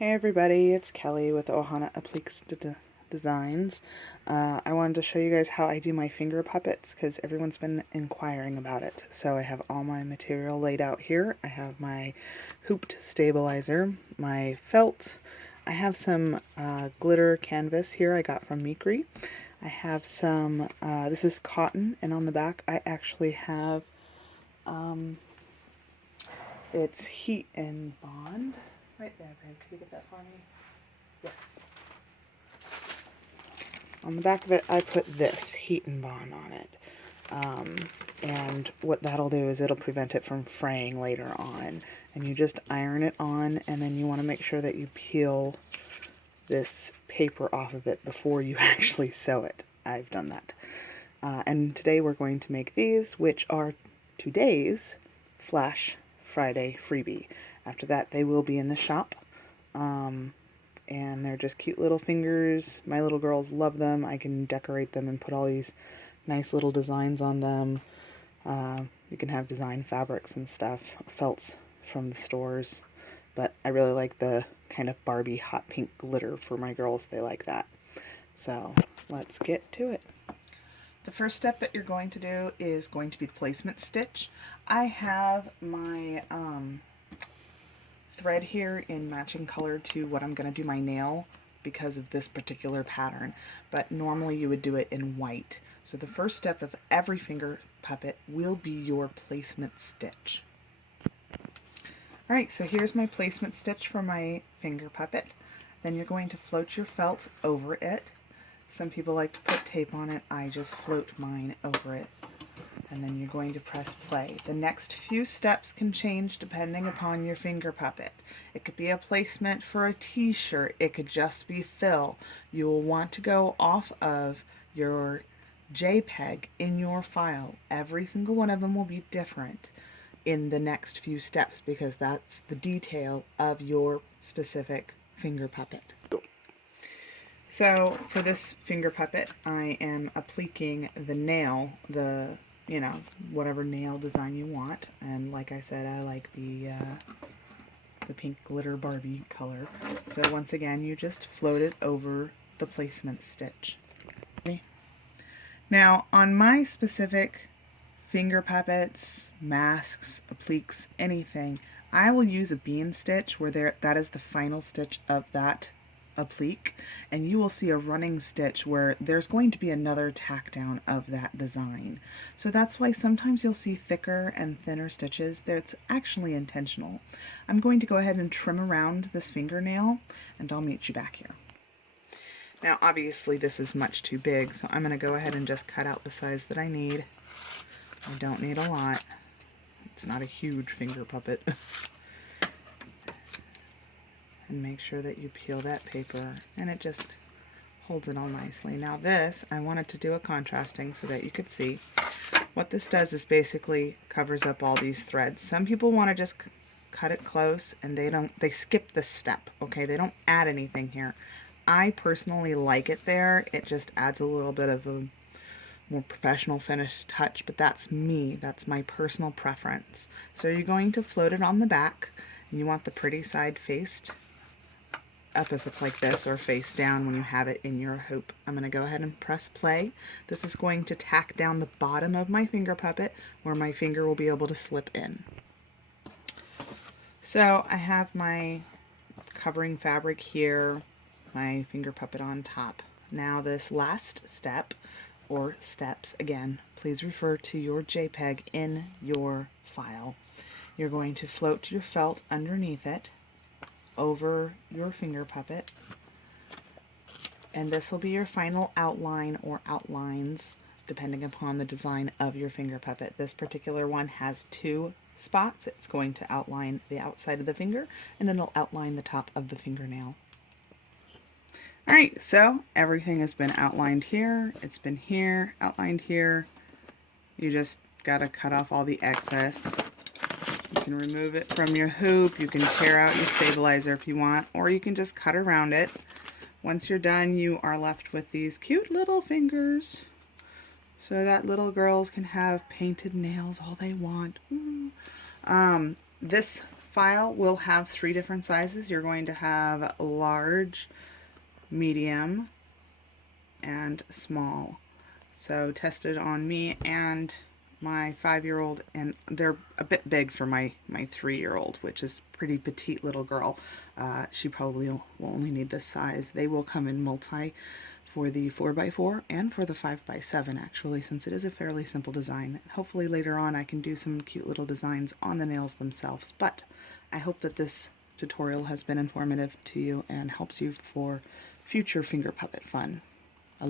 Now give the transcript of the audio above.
Hey everybody, it's Kelly with Ohana Applique Desings. I wanted to show you guys how I do my finger puppets because everyone's been inquiring about it. So I have all my material laid out here. I have my hooped stabilizer, my felt. I have some glitter canvas here I got from Meekry. I have some, this is cotton, and on the back I actually have, it's heat and bond. Right there, babe. Could you get that for me? Yes. On the back of it, I put this heat and bond on it. And what that'll do is it'll prevent it from fraying later on. And you just iron it on, and then you want to make sure that you peel this paper off of it before you actually sew it. I've done that. And today we're going to make these, which are today's Flash Friday freebie. After that, they will be in the shop, and they're just cute little fingers. My little girls love them. I can decorate them and put all these nice little designs on them. You can have design fabrics and stuff, felts from the stores, but I really like the kind of Barbie hot pink glitter for my girls. They like that. So let's get to it. The first step that you're going to do is going to be the placement stitch. I have my thread here in matching color to what I'm going to do my nail because of this particular pattern, but normally you would do it in white. So the first step of every finger puppet will be your placement stitch. Alright, so here's my placement stitch for my finger puppet. Then you're going to float your felt over it. Some people like to put tape on it. I just float mine over it. And then you're going to press play. The next few steps can change depending upon your finger puppet. It could be a placement for a t-shirt. It could just be fill. You will want to go off of your JPEG in your file. Every single one of them will be different in the next few steps because that's the detail of your specific finger puppet. So for this finger puppet, I am appliquing the nail, whatever nail design you want. And like I said, I like the pink glitter Barbie color. So once again, you just float it over the placement stitch. Now, on my specific finger puppets, masks, appliques, anything, I will use a bean stitch where that is the final stitch of that applique, and you will see a running stitch where there's going to be another tack down of that design. So that's why sometimes you'll see thicker and thinner stitches. That's actually intentional. I'm going to go ahead and trim around this fingernail, and I'll meet you back here. Now obviously this is much too big, so I'm going to go ahead and just cut out the size that I need. I don't need a lot. It's not a huge finger puppet. And make sure that you peel that paper, and it just holds it all nicely. Now this, I wanted to do a contrasting so that you could see. What this does is basically covers up all these threads. Some people want to just cut it close and they skip this step, okay? They don't add anything here. I personally like it there. It just adds a little bit of a more professional finished touch, but that's me. That's my personal preference. So you're going to float it on the back, and you want the pretty side faced up if it's like this, or face down when you have it in your hoop. I'm going to go ahead and press play. This is going to tack down the bottom of my finger puppet where my finger will be able to slip in. So I have my covering fabric here, my finger puppet on top. Now this last step, or steps, again, please refer to your JPEG in your file. You're going to float your felt underneath it, over your finger puppet, and this will be your final outline or outlines depending upon the design of your finger puppet. This particular one has 2 spots. It's going to outline the outside of the finger, and it'll outline the top of the fingernail. Alright, so everything has been outlined here. It's been here, outlined here. You just gotta cut off all the excess. You can remove it from your hoop. You can tear out your stabilizer if you want, or you can just cut around it. Once you're done, you are left with these cute little fingers so that little girls can have painted nails all they want. This file will have 3 different sizes. You're going to have large, medium, and small. So tested on me and my 5-year-old, and they're a bit big for my 3-year-old, which is pretty petite little girl. She probably will only need this size. They will come in multi for the 4x4 and for the 5x7 actually, since it is a fairly simple design. Hopefully later on I can do some cute little designs on the nails themselves, but I hope that this tutorial has been informative to you and helps you for future finger puppet fun.